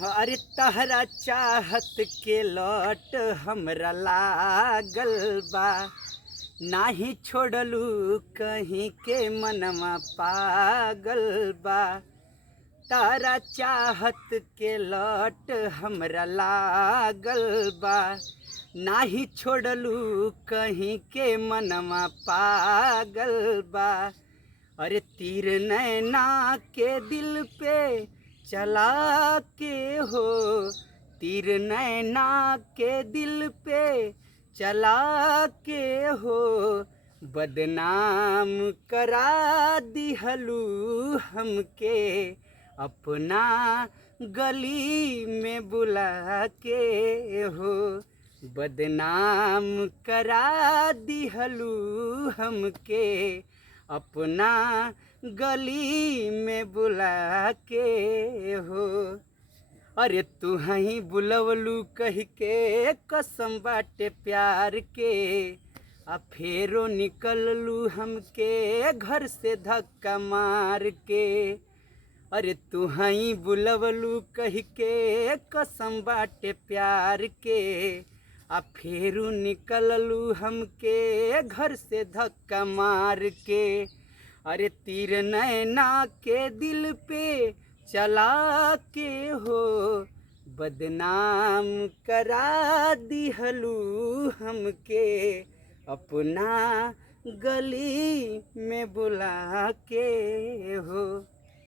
अरे तहरा चाहत के लौट हमरा लागल बा। नाही छोड़लू कहीं के मनवा पागल बा। तारा चाहत के लौट हमरा लागल बा। नाही छोड़लू कहीं के मनवा पागल बा। अरे तीर नैना के दिल पे चला के हो। तीर नैना के दिल पे चला के हो। बदनाम करा दिहलू हमके अपना गली में बुला के हो। बदनाम करा दिहलू हमके अपना गली में बुला के हो। अरे तू ही बुलवलू कह के कसम बाटे प्यार के। आ फेरो निकललू हमके घर से धक्का मार के। अरे तू ही बुलवलू कह के कसम बाटे प्यार के। आ फेरू निकललू हमके घर से धक्का मार के। अरे तीर नैना के दिल पे चला के हो। बदनाम करा दिहलू हमके अपना गली में बुला के हो।